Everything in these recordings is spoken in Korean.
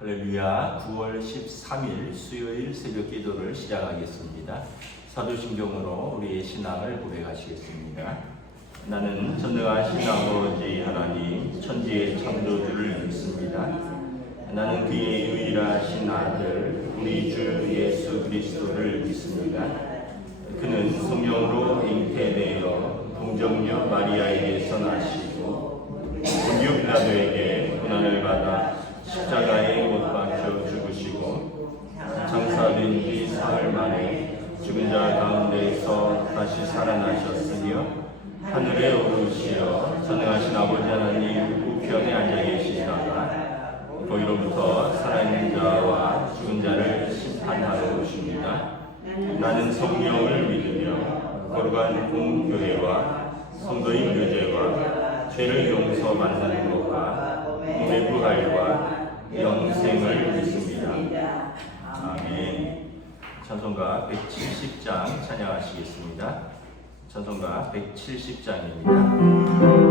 할렐루야. 9월 13일 수요일 새벽 기도를 시작하겠습니다. 사도신경으로 우리의 신앙을 고백하시겠습니다. 나는 전능하신 아버지 하나님 천지의 창조주를 믿습니다. 나는 그의 유일하신 아들 우리 주 예수 그리스도를 믿습니다. 그는 성령으로 잉태되어 동정녀 마리아에게서 나시고 본디오 빌라도에게 고난을 받아 십자가에 못 박혀 죽으시고 장사된 뒤 사흘 만에 죽은 자 가운데에서 다시 살아나셨으며 하늘에 오르시어 전능하신 아버지 하나님 우편에 앉아 계시다가 거기로부터 살아있는 자와 죽은 자를 심판하러 오십니다. 나는 성령을 믿으며 거룩한 공교회와 성도의 교제와 죄를 용서받는 것과 몸의 부활과 영생을 믿습니다. 아멘. 찬송가 170장 찬양하시겠습니다. 찬송가 170장입니다.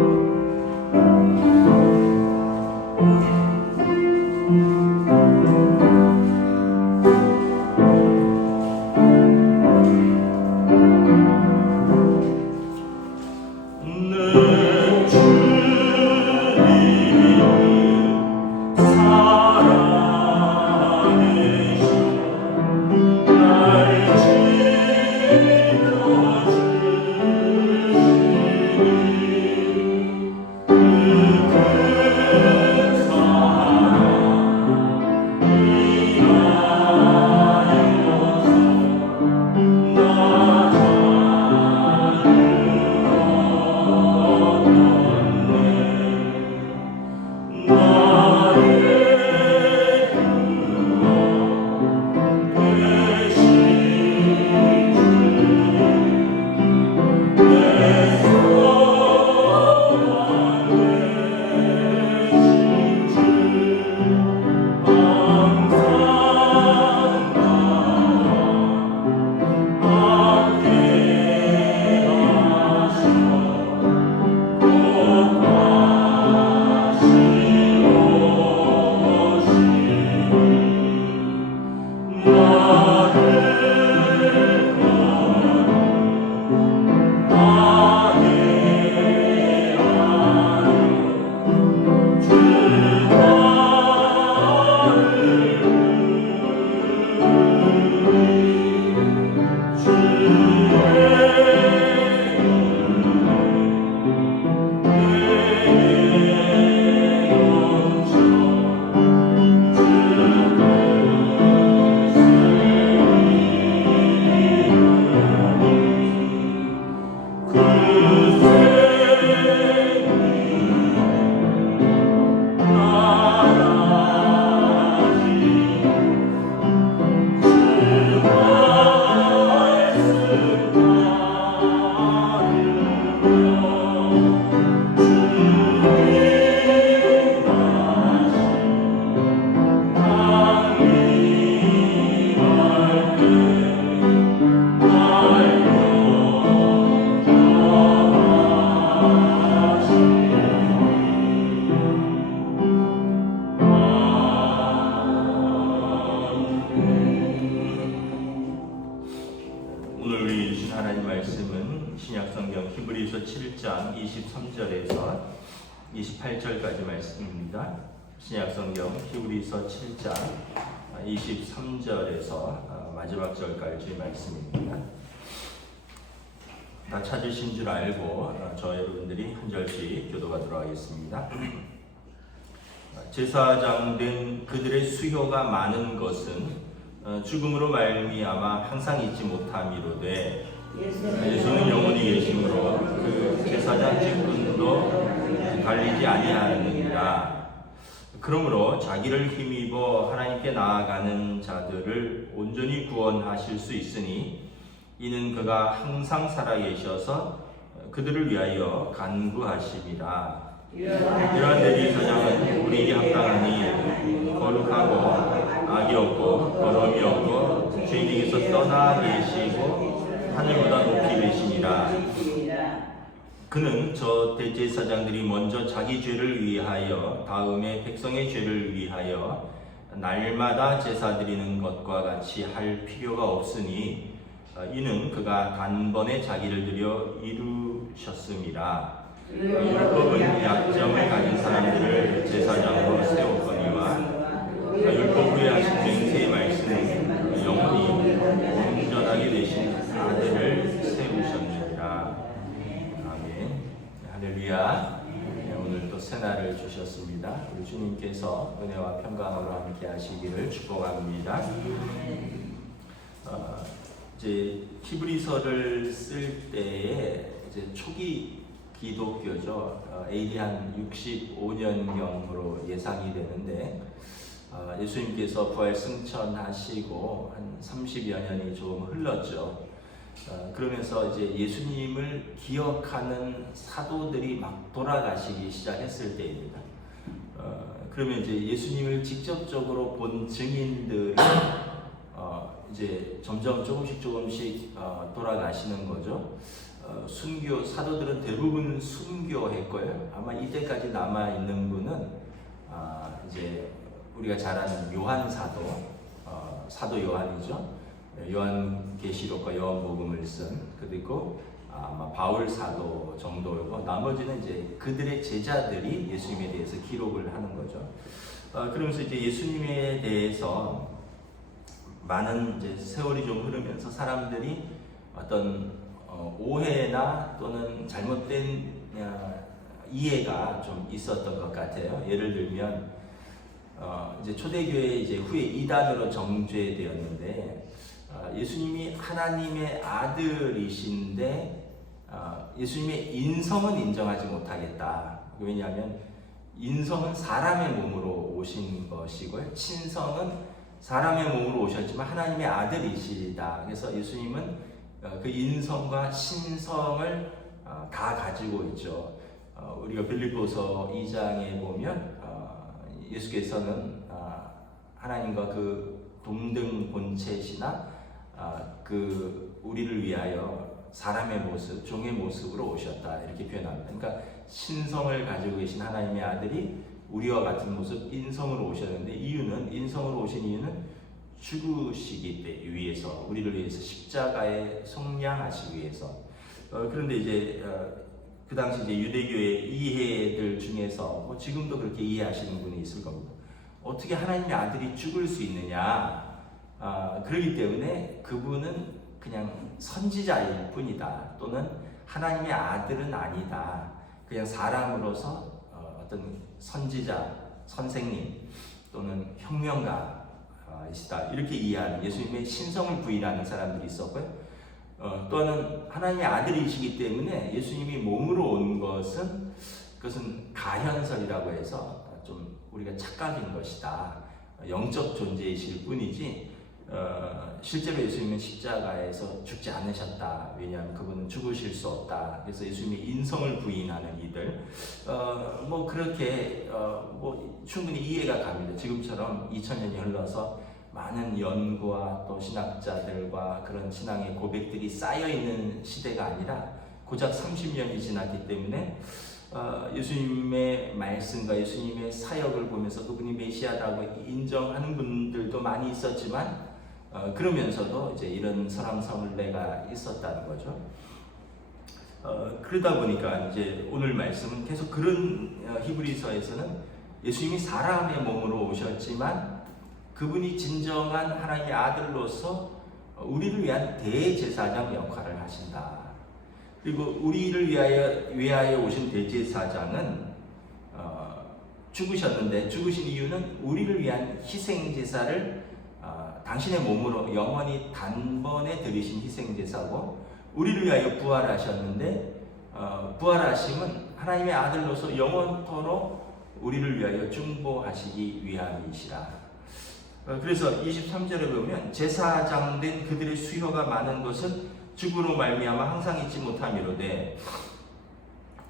신약성경 히브리서 7장 23절에서 28절까지 말씀입니다. 신약성경 히브리서 7장 23절에서 마지막 절까지 말씀입니다. 다 찾으신 줄 알고 저 여러분들이 한 절씩 교도하도록 하겠습니다. 제사장 된 그들의 수요가 많은 것은 죽음으로 말미암아 항상 잊지 못함이로되 예수는 영원히 계심으로 그 제사장 직분도 갈리지 아니하느니라. 그러므로 자기를 힘입어 하나님께 나아가는 자들을 온전히 구원하실 수 있으니 이는 그가 항상 살아계셔서 그들을 위하여 간구하심이라. 이러한 대제사장은 우리에게 합당하니 거룩하고 악이 없고 더러움이 없고 죄인에게서 떠나 계시고 하늘보다 높이 계시니라. 그는 저 대제사장들이 먼저 자기 죄를 위하여 다음에 백성의 죄를 위하여 날마다 제사 드리는 것과 같이 할 필요가 없으니 이는 그가 단번에 자기를 들여 이루셨음이라. 율법은 약점을 가진 사람들을 제사장으로 세웠거니와 율법 후에 하신 맹세의 말씀은 영원히 온전하게 되신 아들을 세우셨느니라. 아멘. 할렐루야. 오늘 또 새날을 주셨습니다. 우리 주님께서 은혜와 평강으로 함께 하시기를 축복합니다. 이제 히브리서를 쓸 때에 이제 초기 기독교죠. AD 한 65년경으로 예상이 되는데 예수님께서 부활 승천하시고 한 30여 년이 좀 흘렀죠. 그러면서 이제 예수님을 기억하는 사도들이 막 돌아가시기 시작했을 때입니다. 그러면 이제 예수님을 직접적으로 본 증인들은 이제 점점 조금씩 돌아가시는 거죠. 순교 사도들은 대부분 순교했고요. 아마 이때까지 남아 있는 분은 이제 우리가 잘 아는 요한 사도, 사도 요한이죠. 요한계시록과 요한복음을 쓴, 그리고 아마 바울 사도 정도고 나머지는 이제 그들의 제자들이 예수님에 대해서 기록을 하는 거죠. 그러면서 이제 예수님에 대해서 많은 이제 세월이 좀 흐르면서 사람들이 어떤 오해나 또는 잘못된 이해가 좀 있었던 것 같아요. 예를 들면 이제 초대교회 이제 후에 이단으로 정죄되었는데 예수님이 하나님의 아들이신데 예수님의 인성은 인정하지 못하겠다. 왜냐하면 인성은 사람의 몸으로 오신 것이고요. 신성은 사람의 몸으로 오셨지만 하나님의 아들이시다. 그래서 예수님은 그 인성과 신성을 다 가지고 있죠. 우리가 빌립보서 2장에 보면 예수께서는 하나님과 그 동등 본체시나 그 우리를 위하여 사람의 모습, 종의 모습으로 오셨다 이렇게 표현합니다. 그러니까 신성을 가지고 계신 하나님의 아들이 우리와 같은 모습, 인성으로 오셨는데 이유는 인성으로 오신 이유는 죽으시기 위해서, 우리를 위해서 십자가에 속량하시기 위해서. 그런데 이제 그 당시 이제 유대교의 이해들 중에서 뭐 지금도 그렇게 이해하시는 분이 있을 겁니다. 어떻게 하나님의 아들이 죽을 수 있느냐? 그렇기 때문에 그분은 그냥 선지자일 뿐이다. 또는 하나님의 아들은 아니다. 그냥 사람으로서 어떤 선지자, 선생님 또는 혁명가 이시다 이렇게 이해하는, 예수님의 신성을 부인하는 사람들이 있었고요. 또는 하나님의 아들이시기 때문에 예수님이 몸으로 온 것은 그것은 가현설이라고 해서 좀 우리가 착각인 것이다. 영적 존재이실 뿐이지 실제로 예수님은 십자가에서 죽지 않으셨다. 왜냐하면 그분은 죽으실 수 없다. 그래서 예수님의 인성을 부인하는 이들 뭐 그렇게 뭐 충분히 이해가 갑니다. 지금처럼 2000년이 흘러서 많은 연구와 또 신학자들과 그런 신앙의 고백들이 쌓여 있는 시대가 아니라 고작 30년이 지났기 때문에 예수님의 말씀과 예수님의 사역을 보면서 그분이 메시아라고 인정하는 분들도 많이 있었지만 그러면서도 이제 이런 설왕설래가 있었다는 거죠. 그러다 보니까 이제 오늘 말씀은 계속 그런 히브리서에서는 예수님이 사람의 몸으로 오셨지만 그분이 진정한 하나님의 아들로서 우리를 위한 대제사장 역할을 하신다. 그리고 우리를 위하여 오신 대제사장은 죽으셨는데 죽으신 이유는 우리를 위한 희생제사를 당신의 몸으로 영원히 단번에 드리신 희생제사고, 우리를 위하여 부활하셨는데 부활하심은 하나님의 아들로서 영원토록 우리를 위하여 중보하시기 위함이시라. 그래서 23절에 보면 제사장된 그들의 수요가 많은 것은 죽음으로 말미암아 항상 잊지 못함이로되,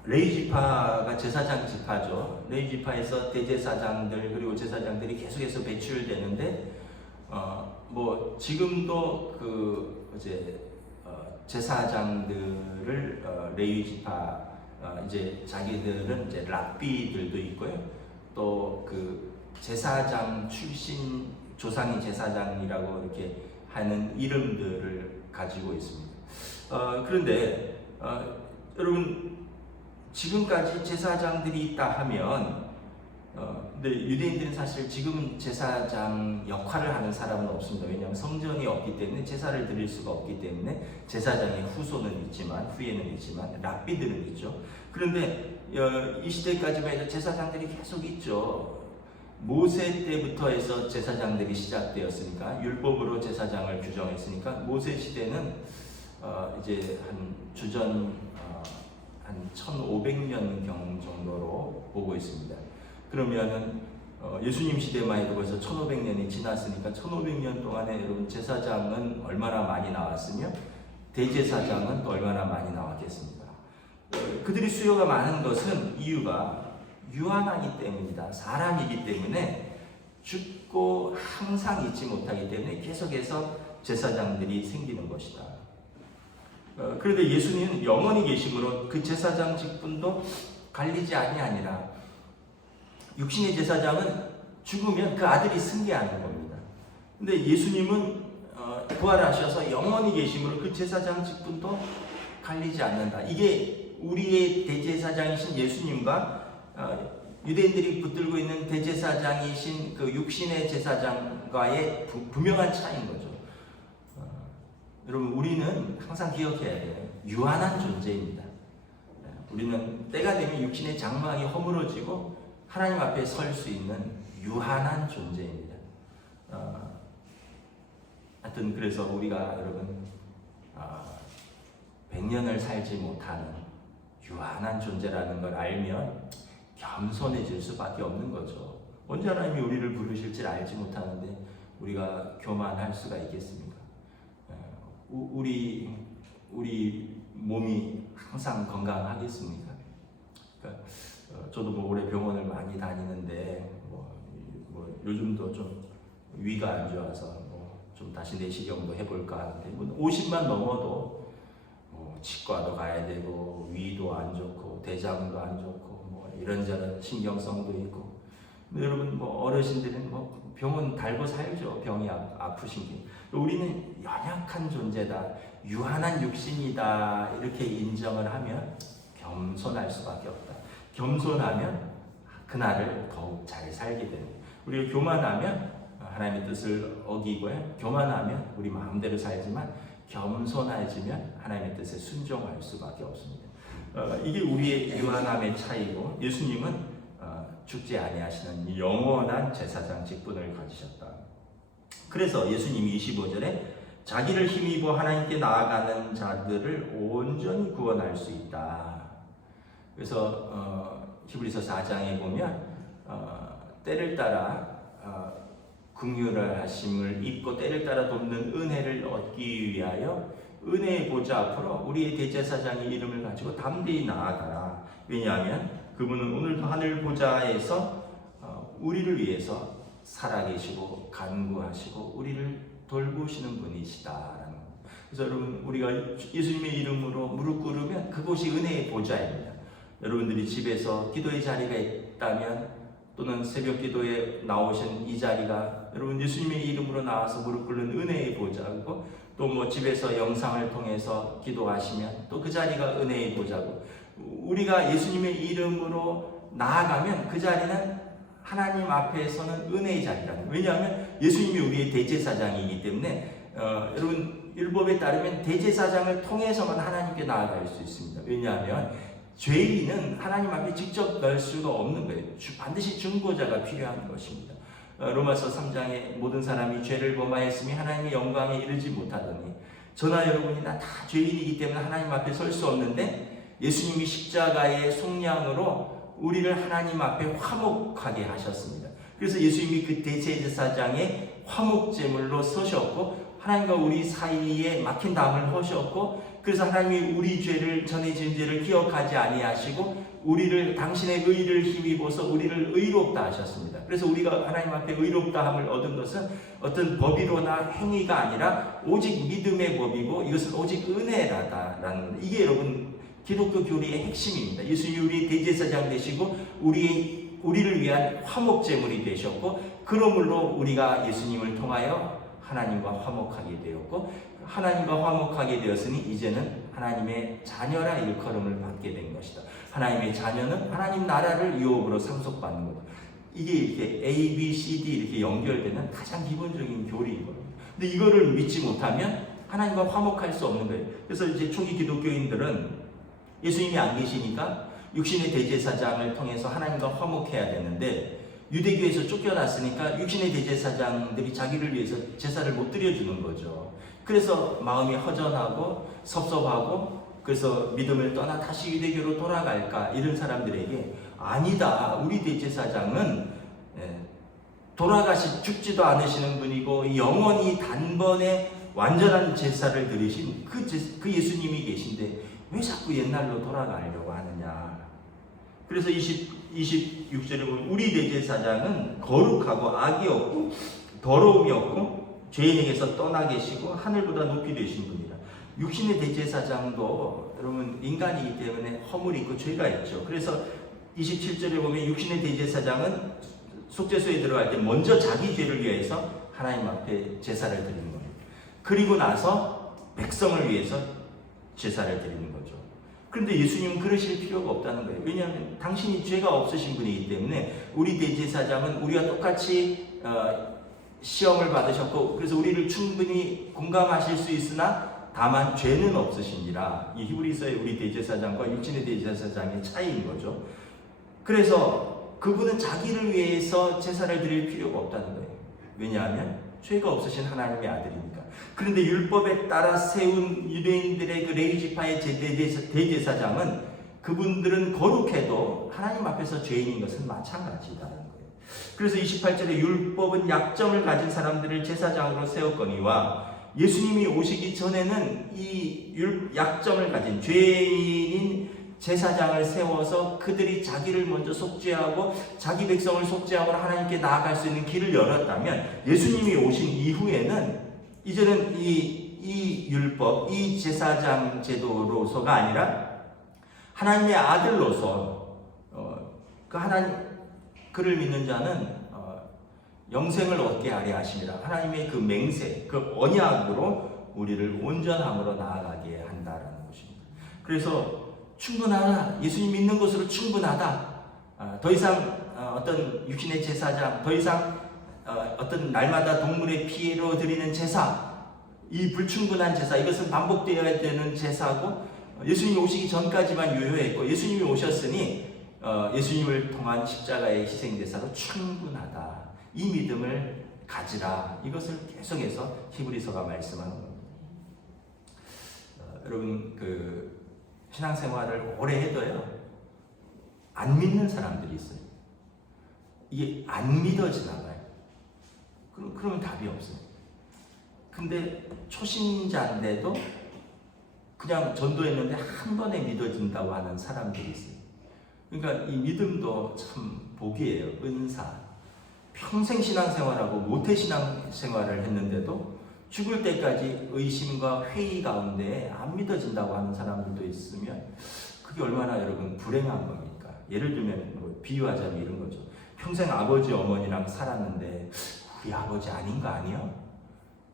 레위 지파가 제사장 지파죠. 레위 지파에서 대제사장들 그리고 제사장들이 계속해서 배출되는데 뭐 지금도 그 이제 제사장들을 레위 지파 이제 자기들은 이제 랍비들도 있고요. 또 그 제사장 출신 조상이 제사장이라고 이렇게 하는 이름들을 가지고 있습니다. 그런데 여러분 지금까지 제사장들이 있다 하면 근데 유대인들은 사실 지금 제사장 역할을 하는 사람은 없습니다. 왜냐하면 성전이 없기 때문에 제사를 드릴 수가 없기 때문에 제사장의 후예는 있지만 랍비들은 있죠. 그런데 이 시대까지만 해도 제사장들이 계속 있죠. 모세 때부터 해서 제사장들이 시작되었으니까 율법으로 제사장을 규정했으니까 모세 시대는 이제 한 주전 한 1500년경 정도로 보고 있습니다. 그러면은 예수님 시대만 해도 벌써 1500년이 지났으니까 1500년 동안에 여러분 제사장은 얼마나 많이 나왔으며 대제사장은 또 얼마나 많이 나왔겠습니까? 그들이 수요가 많은 것은 이유가 유한하기 때문이다. 사람이기 때문에 죽고 항상 잊지 못하기 때문에 계속해서 제사장들이 생기는 것이다. 그런데 예수님은 영원히 계심으로 그 제사장 직분도 갈리지 아니하니라. 육신의 제사장은 죽으면 그 아들이 승계하는 겁니다. 근데 예수님은 부활하셔서 영원히 계심으로 그 제사장 직분도 갈리지 않는다. 이게 우리의 대제사장이신 예수님과 유대인들이 붙들고 있는 대제사장이신 그 육신의 제사장과의 분명한 차이인 거죠. 여러분 우리는 항상 기억해야 돼요. 유한한 존재입니다. 우리는 때가 되면 육신의 장막이 허물어지고 하나님 앞에 설 수 있는 유한한 존재입니다. 하여튼 그래서 우리가 여러분 100년을 살지 못하는 유한한 존재라는 걸 알면 겸손해질 수밖에 없는 거죠. 언제 하나님이 우리를 부르실지 알지 못하는데 우리가 교만할 수가 있겠습니까? 우리 몸이 항상 건강하겠습니까? 그러니까 저도 뭐 올해 병원을 많이 다니는데 요즘도 좀 위가 안 좋아서 좀 다시 내시경도 해볼까 하는데 50만 넘어도 치과도 가야 되고 위도 안 좋고 대장도 안 좋고 이런저런 신경성도 있고 여러분 어르신들은 병원 달고 살죠. 병이 아프신 게. 우리는 연약한 존재다, 유한한 육신이다 이렇게 인정을 하면 겸손할 수밖에 없다. 겸손하면 그날을 더욱 잘 살게 됩니다. 우리가 교만하면 하나님의 뜻을 어기고요. 교만하면 우리 마음대로 살지만 겸손해지면 하나님의 뜻에 순종할 수밖에 없습니다. 이게 우리의 유한함의 차이고 예수님은 죽지 아니하시는 영원한 제사장 직분을 가지셨다. 그래서 예수님이 25절에 자기를 힘입어 하나님께 나아가는 자들을 온전히 구원할 수 있다. 그래서 히브리서 4장에 보면 때를 따라 긍휼을 하심을 입고 때를 따라 돕는 은혜를 얻기 위하여 은혜의 보좌 앞으로 우리의 대제사장의 이름을 가지고 담대히 나아가라. 왜냐하면 그분은 오늘도 하늘 보좌에서 우리를 위해서 살아계시고 간구하시고 우리를 돌보시는 분이시다라는 것. 그래서 여러분 우리가 예수님의 이름으로 무릎 꿇으면 그곳이 은혜의 보좌입니다. 여러분들이 집에서 기도의 자리가 있다면 또는 새벽 기도에 나오신 이 자리가 여러분 예수님의 이름으로 나와서 무릎 꿇는 은혜의 보좌고 또 집에서 영상을 통해서 기도하시면 또 그 자리가 은혜의 보좌고 우리가 예수님의 이름으로 나아가면 그 자리는 하나님 앞에서는 은혜의 자리라는. 왜냐하면 예수님이 우리의 대제사장이기 때문에 여러분 율법에 따르면 대제사장을 통해서만 하나님께 나아갈 수 있습니다. 왜냐하면 죄인은 하나님 앞에 직접 날 수가 없는 거예요. 반드시 중보자가 필요한 것입니다. 로마서 3장에 모든 사람이 죄를 범하였으니 하나님의 영광에 이르지 못하더니 저나 여러분이나 다 죄인이기 때문에 하나님 앞에 설 수 없는데 예수님이 십자가의 속량으로 우리를 하나님 앞에 화목하게 하셨습니다. 그래서 예수님이 그 대제사장의 화목제물로 서셨고 하나님과 우리 사이에 막힌 담을 허셨고 그래서 하나님이 우리 죄를 전에 지은 죄를 기억하지 아니하시고 우리를 당신의 의를 힘입어서 우리를 의롭다 하셨습니다. 그래서 우리가 하나님 앞에 의롭다함을 얻은 것은 어떤 법이로나 행위가 아니라 오직 믿음의 법이고 이것은 오직 은혜라다라는 이게 여러분 기독교 교리의 핵심입니다. 예수님이 우리의 대제사장 되시고 우리 우리를 위한 화목제물이 되셨고, 그러므로 우리가 예수님을 통하여 하나님과 화목하게 되었고, 하나님과 화목하게 되었으니 이제는 하나님의 자녀라 일컬음을 받게 된 것이다. 하나님의 자녀는 하나님 나라를 유업으로 상속받는 거다. 이게 이렇게 A, B, C, D 이렇게 연결되는 가장 기본적인 교리이거든요. 근데 이거를 믿지 못하면 하나님과 화목할 수 없는 거예요. 그래서 이제 초기 기독교인들은 예수님이 안 계시니까 육신의 대제사장을 통해서 하나님과 화목해야 되는데, 유대교에서 쫓겨났으니까 육신의 대제사장들이 자기를 위해서 제사를 못 드려주는 거죠. 그래서 마음이 허전하고 섭섭하고, 그래서 믿음을 떠나 다시 유대교로 돌아갈까, 이런 사람들에게 아니다, 우리 대제사장은 죽지도 않으시는 분이고 영원히 단번에 완전한 제사를 드리신 그 예수님이 계신데 왜 자꾸 옛날로 돌아가려고 하느냐. 그래서 26절에 보면 우리 대제사장은 거룩하고 악이 없고 더러움이 없고 죄인에게서 떠나 계시고 하늘보다 높이 되신 분이라. 육신의 대제사장도 여러분 인간이기 때문에 허물이 있고 죄가 있죠. 그래서 27절에 보면 육신의 대제사장은 속죄소에 들어갈 때 먼저 자기 죄를 위해서 하나님 앞에 제사를 드리는 거예요. 그리고 나서 백성을 위해서 제사를 드리는 거죠. 그런데 예수님은 그러실 필요가 없다는 거예요. 왜냐하면 당신이 죄가 없으신 분이기 때문에 우리 대제사장은 우리와 똑같이 시험을 받으셨고, 그래서 우리를 충분히 공감하실 수 있으나 다만 죄는 없으시니라. 이 히브리서의 우리 대제사장과 육신의 대제사장의 차이인 거죠. 그래서 그분은 자기를 위해서 제사를 드릴 필요가 없다는 거예요. 왜냐하면 죄가 없으신 하나님의 아들이니까. 그런데 율법에 따라 세운 유대인들의 그 레위지파의 대제사장은 그분들은 거룩해도 하나님 앞에서 죄인인 것은 마찬가지다는 거예요. 그래서 28절에 율법은 약점을 가진 사람들을 제사장으로 세웠거니와, 예수님이 오시기 전에는 이 약점을 가진 죄인인 제사장을 세워서 그들이 자기를 먼저 속죄하고 자기 백성을 속죄하고 하나님께 나아갈 수 있는 길을 열었다면, 예수님이 오신 이후에는 이제는 이 율법, 이 제사장 제도로서가 아니라 하나님의 아들로서 그를 믿는 자는 영생을 얻게 하려 하심이라. 하나님의 그 맹세, 그 언약으로 우리를 온전함으로 나아가게 한다라는 것입니다. 그래서 충분하다, 예수님 믿는 것으로 충분하다, 더 이상 어떤 육신의 제사장, 더 이상 어떤 날마다 동물의 피로 드리는 제사, 이 불충분한 제사, 이것은 반복되어야 되는 제사고 예수님이 오시기 전까지만 유효했고, 예수님이 오셨으니 예수님을 통한 십자가의 희생제사로 충분하다, 이 믿음을 가지라. 이것을 계속해서 히브리서가 말씀하는 겁니다. 여러분 신앙생활을 오래 해도요, 안 믿는 사람들이 있어요. 이게 안 믿어지나 봐요. 그러면 답이 없어요. 근데 초신자인데도 그냥 전도했는데 한 번에 믿어진다고 하는 사람들이 있어요. 그러니까 이 믿음도 참 복이에요. 은사. 평생 신앙생활하고 모태신앙생활을 했는데도 죽을 때까지 의심과 회의 가운데 안 믿어진다고 하는 사람들도 있으면 그게 얼마나 여러분 불행한 겁니까? 예를 들면 비유하자면 이런 거죠. 평생 아버지 어머니랑 살았는데 우리 아버지 아닌 거 아니야?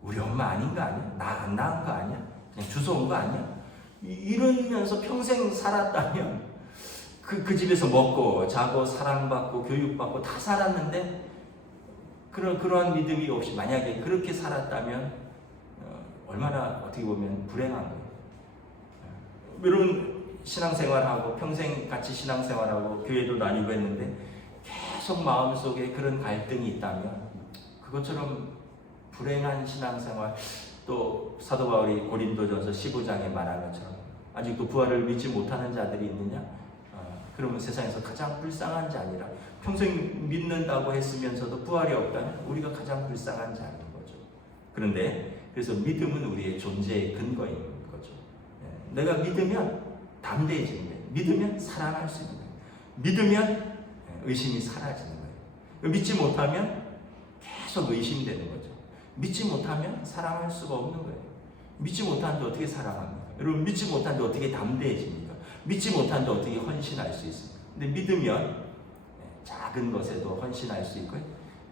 우리 엄마 아닌 거 아니야? 나 안 낳은 거 아니야? 그냥 주워온 거 아니야? 이러면서 평생 살았다면 그 집에서 먹고 자고 사랑받고 교육받고 다 살았는데 그러한 믿음이 없이 만약에 그렇게 살았다면 얼마나 어떻게 보면 불행한 거예요. 여러분 신앙생활하고 평생 같이 신앙생활하고 교회도 다니고 했는데 계속 마음속에 그런 갈등이 있다면 그것처럼 불행한 신앙생활, 또 사도 바울이 고린도전서 15장에 말한 것처럼 아직도 부활을 믿지 못하는 자들이 있느냐? 그러면 세상에서 가장 불쌍한 자니라. 평생 믿는다고 했으면서도 부활이 없다면 우리가 가장 불쌍한 자인 거죠. 그런데 그래서 믿음은 우리의 존재의 근거인 거죠. 내가 믿으면 담대해지는 거예요. 믿으면 사랑할 수 있는 거예요. 믿으면 의심이 사라지는 거예요. 믿지 못하면 계속 의심되는 거죠. 믿지 못하면 사랑할 수가 없는 거예요. 믿지 못하는데 어떻게 사랑합니까? 여러분 믿지 못하는데 어떻게 담대해집니까? 믿지 못하는데 어떻게 헌신할 수 있습니까? 근데 믿으면 작은 것에도 헌신할 수 있고,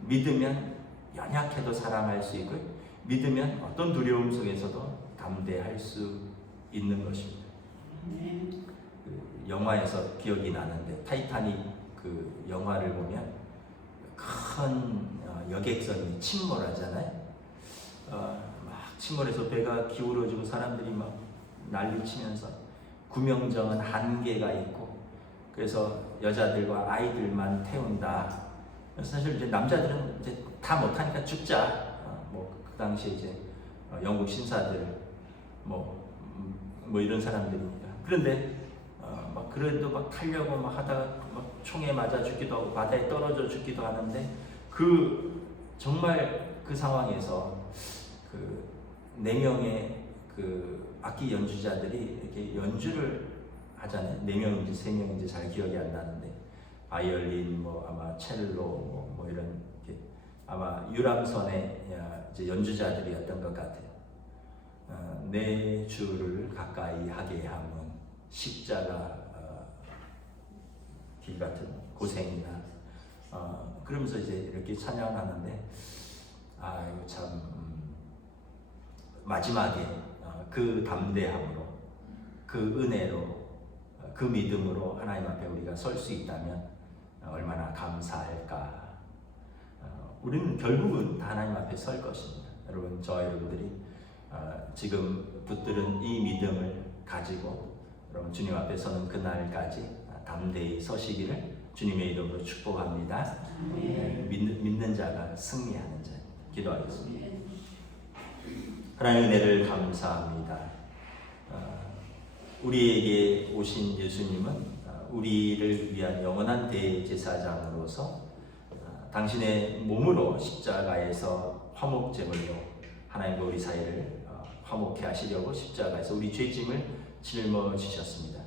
믿으면 연약해도 사랑할 수 있고, 믿으면 어떤 두려움 속에서도 담대할 수 있는 것입니다. 그 영화에서 기억이 나는데, 타이타닉 그 영화를 보면 큰 여객선이 침몰하잖아요. 막 침몰해서 배가 기울어지고 사람들이 막 난리치면서 구명정은 한계가 있고, 그래서 여자들과 아이들만 태운다. 사실 이제 남자들은 이제 다 못하니까 죽자. 그 당시에 이제 영국 신사들 뭐 이런 사람들입니다. 그런데 막 그래도 막 타려고 막 하다가 막 총에 맞아 죽기도 하고 바다에 떨어져 죽기도 하는데, 그 정말 그 상황에서 그 4명의 그 악기 연주자들이 이렇게 연주를 하잖아요. 4명인지 3명인지 잘 기억이 안 나는데, 바이올린, 뭐 아마 첼로, 뭐 이런 아마 유람선의 이제 연주자들이었던 것 같아요. 4주를 가까이 하게 함은 십자가 길 같은 고생이나 그러면서 이제 이렇게 찬양하는데, 이거 참 마지막에 그 담대함으로, 그 은혜로, 그 믿음으로 하나님 앞에 우리가 설 수 있다면 얼마나 감사할까. 우리는 결국은 다 하나님 앞에 설 것입니다. 여러분, 저와 여러분들이 지금 붙들은 이 믿음을 가지고 여러분 주님 앞에 서는 그날까지 담대히 서시기를 주님의 이름으로 축복합니다. 믿는 자가 승리하는 자. 기도하겠습니다. 하나님의 은혜를 감사합니다. 우리에게 오신 예수님은 우리를 위한 영원한 대제사장으로서 당신의 몸으로 십자가에서 화목제물로 하나님과 우리 사이를 화목케 하시려고 십자가에서 우리 죄짐을 짊어지셨습니다.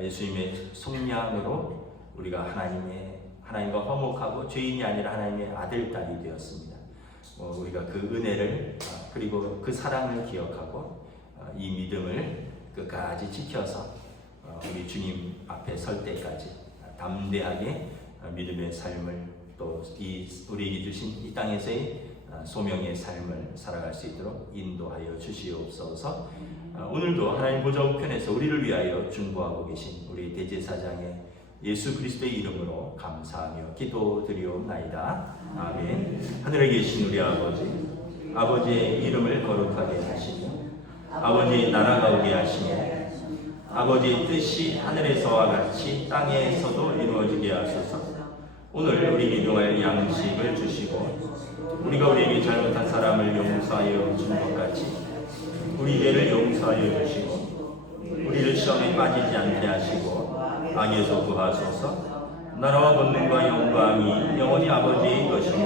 예수님의 속량으로 우리가 하나님과 화목하고 죄인이 아니라 하나님의 아들, 딸이 되었습니다. 우리가 그 은혜를 그리고 그 사랑을 기억하고 이 믿음을 끝까지 지켜서 우리 주님 앞에 설 때까지 담대하게 믿음의 삶을, 또 우리에게 주신 이 땅에서의 소명의 삶을 살아갈 수 있도록 인도하여 주시옵소서. 오늘도 하나님 보좌 우편에서 우리를 위하여 중보하고 계신 우리 대제사장의 예수 그리스도의 이름으로 감사하며 기도드리옵나이다. 아멘. 하늘에 계신 우리 아버지의 이름을 거룩하게 하시며 아버지의 나라가 오게 하시며 아버지의 뜻이 하늘에서와 같이 땅에서도 이루어지게 하소서. 오늘 우리에게 일용할 양식을 주시고 우리가 우리에게 잘못한 사람을 용서하여 준 것 같이 우리 죄를 용서하여 주시고 우리를 시험에 빠지지 않게 하시고 악에서 구하소서. 나라와 권능과 영광이 영원히 아버지의 것이며